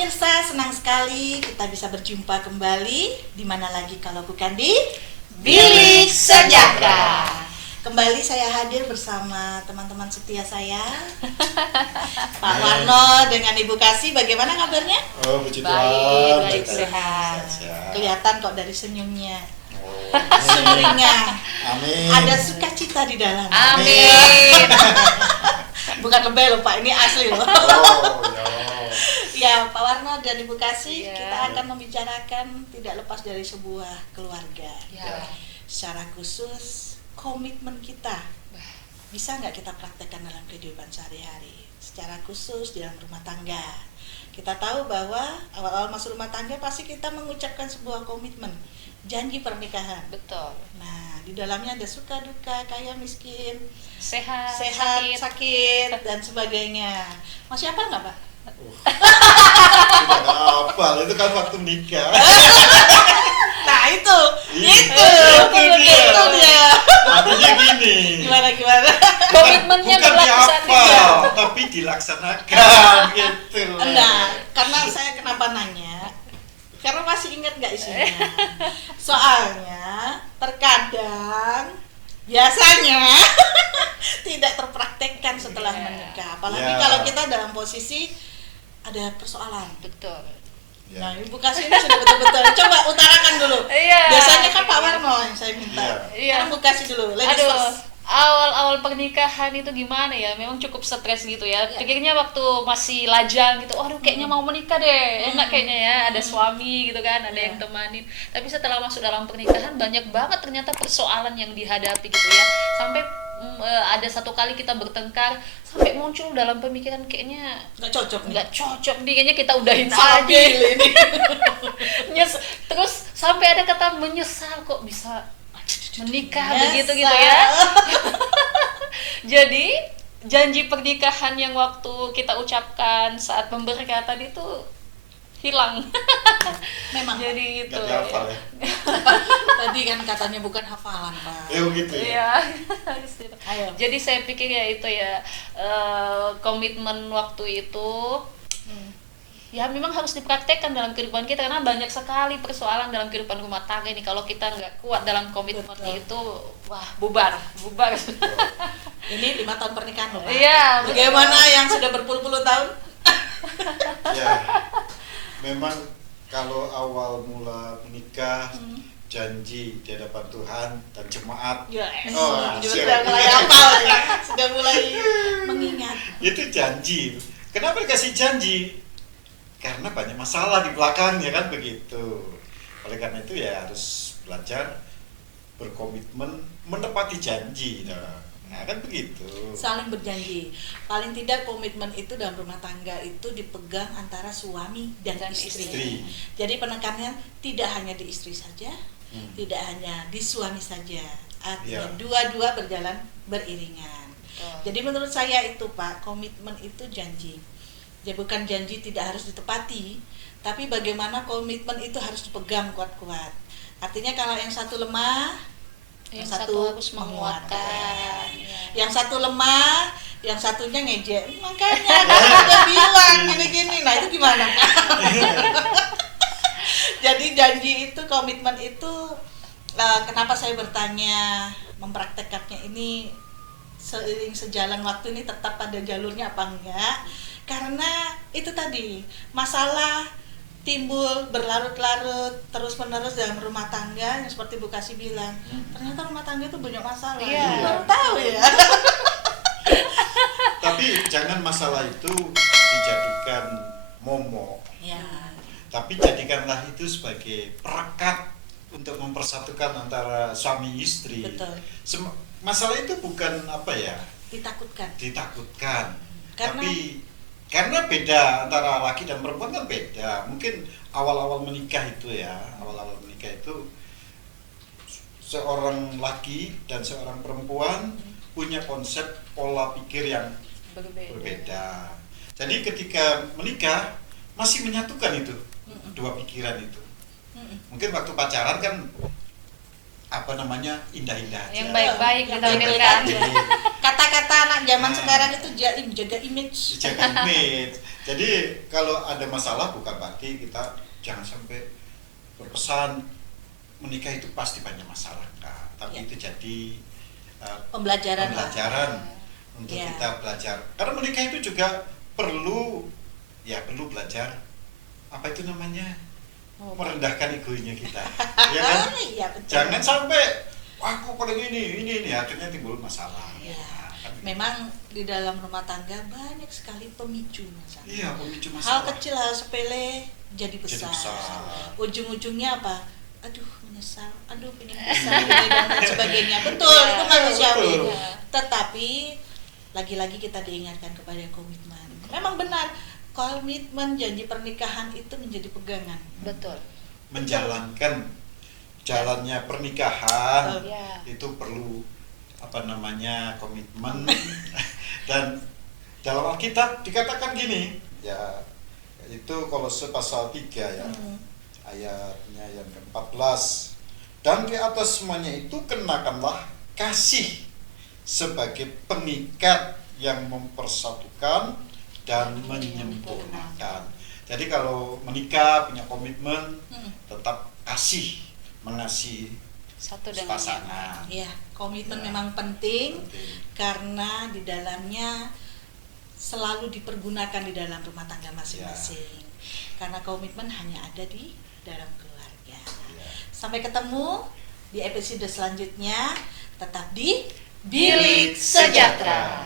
pemirsa, senang sekali kita bisa berjumpa kembali. Di mana lagi kalau bukan di Bilik Sejahtera. Kembali saya hadir bersama teman-teman setia saya, Pak Warno dengan Ibu Kasih. Bagaimana kabarnya? Oh, puji Baik, Tuhan. sehat. Kelihatan kok dari senyumnya. Oh, Sumringah. amin. Ada sukacita di dalam. Amin. Bukan lebay loh Pak, ini asli loh. Oh, Ya, Pak Warno dan Ibu Kasih, Ya. kita akan membicarakan tidak lepas dari sebuah keluarga. Ya. Secara khusus, komitmen kita bisa nggak kita praktekkan dalam kehidupan sehari-hari? Secara khusus dalam rumah tangga. Kita tahu bahwa awal-awal masuk rumah tangga pasti kita mengucapkan sebuah komitmen, janji pernikahan. Betul. Nah, di dalamnya ada suka duka, kaya miskin, Sehat, sehat, sakit. sakit, dan sebagainya. Masih apa nggak Pak? Tidak hafal, itu kan waktu nikah. Nah itu Itu dia. Artinya gini. Gimana? Komitmennya Bukan berlaku saat dihafal, nikah. tapi dilaksanakan gitu. Enggak, karena saya kenapa nanya? Karena masih ingat nggak isinya? Soalnya terkadang biasanya tidak terpraktekkan setelah Iya. menikah. Apalagi Ya. kalau kita dalam posisi ada persoalan. Betul. Ya. Nah, Ibu Kasih ini sudah betul-betul. Coba utarakan dulu. Iya. Biasanya kan Pak Warno yang saya minta. Iya. Sekarang Ibu Kasih dulu. Ladies Aduh, first. awal-awal pernikahan itu gimana ya? Memang cukup stres gitu ya. Iya. Pikirnya waktu masih lajang gitu, aduh kayaknya mau menikah deh. Enak kayaknya ya, ada suami gitu kan, ada Iya. yang temanin. Tapi setelah masuk dalam pernikahan banyak banget ternyata persoalan yang dihadapi gitu ya. Sampai ada satu kali kita bertengkar sampai muncul dalam pemikiran kayaknya Nggak cocok nih. nggak cocok nih, kayaknya kita udahin Stabil aja. ini. Terus sampai ada kata menyesal kok bisa menikah Menyesal. begitu gitu ya. Jadi janji pernikahan yang waktu kita ucapkan saat pemberkatan itu hilang. Memang Jadi itu. Nggak dihafal ya. tadi kan katanya bukan hafalan Pak. Ya begitu ya. Iya. Ayo. Jadi saya pikir ya itu ya komitmen waktu itu ya memang harus dipraktekkan dalam kehidupan kita, karena banyak sekali persoalan dalam kehidupan rumah tangga ini. Kalau kita nggak kuat dalam komitmen Betul. itu, wah bubar. Ini 5 tahun pernikahan loh Pak. Iya, betul. Bagaimana yang sudah berpuluh-puluh tahun? Ya. Memang kalau awal mula menikah, janji di hadapan Tuhan dan jemaat, Yes. Oh, Sudah siap. mulai hafal ya. Sudah mulai mengingat. itu janji. Kenapa dikasih janji? Karena banyak masalah di belakangnya kan begitu. Oleh karena itu ya harus belajar berkomitmen menepati janji. Nah, kan begitu. Saling berjanji. Paling tidak komitmen itu dalam rumah tangga itu dipegang antara suami dan Dan istri. istri. Jadi penekannya tidak hanya di istri saja, tidak hanya di suami saja. Artinya Ya. dua-dua berjalan beriringan. Betul. Jadi menurut saya itu Pak, komitmen itu janji. Ya bukan janji tidak harus ditepati, tapi bagaimana komitmen itu harus dipegang kuat-kuat. Artinya kalau yang satu lemah, yang satu harus menguatkan. Yang satu lemah, yang satunya ngejek. Makanya kamu udah bilang gini-gini. Nah itu gimana Kak? Jadi janji itu, komitmen itu, kenapa saya bertanya mempraktekkannya ini seiring sejalan waktu ini tetap pada jalurnya apa enggak? Karena itu tadi masalah timbul berlarut-larut terus-menerus dalam rumah tangga yang seperti Bu Kasih bilang, ternyata rumah tangga itu banyak masalah. Iya. Baru tahu ya. Tapi jangan masalah itu dijadikan momok. Ya. Tapi jadikanlah itu sebagai perekat untuk mempersatukan antara suami istri. Betul. Masalah itu bukan apa ya, Ditakutkan. ditakutkan. Karena- Tapi karena beda antara laki dan perempuan kan beda. Mungkin awal-awal menikah itu seorang laki dan seorang perempuan punya konsep pola pikir yang berbeda. Jadi ketika menikah masih menyatukan itu dua pikiran itu. Mungkin waktu pacaran kan apa namanya, indah-indah aja. Yang baik-baik Yang ditampilkan. Jadi, Kata-kata anak zaman Nah. sekarang itu jaga image. jaga image. Jadi kalau ada masalah bukan berarti kita jangan sampai berpesan menikah itu pasti banyak masalah, enggak. Tapi Ya. itu jadi Pembelajaran lah. pembelajaran untuk Ya. kita belajar. Karena menikah itu juga perlu belajar apa itu namanya, merendahkan egonya kita, ya kan? Iya betul. Jangan sampai wah aku paling ini akhirnya timbul masalah. Ya. Kan? Memang di dalam rumah tangga banyak sekali pemicu masalah. Iya, pemicu Hal masalah. kecil, hal sepele jadi besar. besar. Ujung-ujungnya apa? Aduh menyesal, aduh pengen pisah gitu, dan lain sebagainya. Betul, itu manusiawi. betul. Tetapi lagi-lagi kita diingatkan kepada komitmen. Memang benar, komitmen janji pernikahan itu menjadi pegangan. Betul. Menjalankan jalannya pernikahan Ya. itu perlu apa namanya, komitmen. Dan dalam Alkitab dikatakan gini ya, itu Kolose pasal 3 ya, ayatnya yang ke-14, dan di atas semuanya itu kenakanlah kasih sebagai pengikat yang mempersatukan dan menyempurnakan. Jadi kalau menikah punya komitmen, tetap kasih, mengasihi Satu dengan yang pasangan. Ya, komitmen Ya. memang penting Penting. karena di dalamnya selalu dipergunakan di dalam rumah tangga masing-masing. Karena komitmen hanya ada di dalam keluarga. Ya. Sampai ketemu di episode selanjutnya, tetap di Bilik Sejahtera.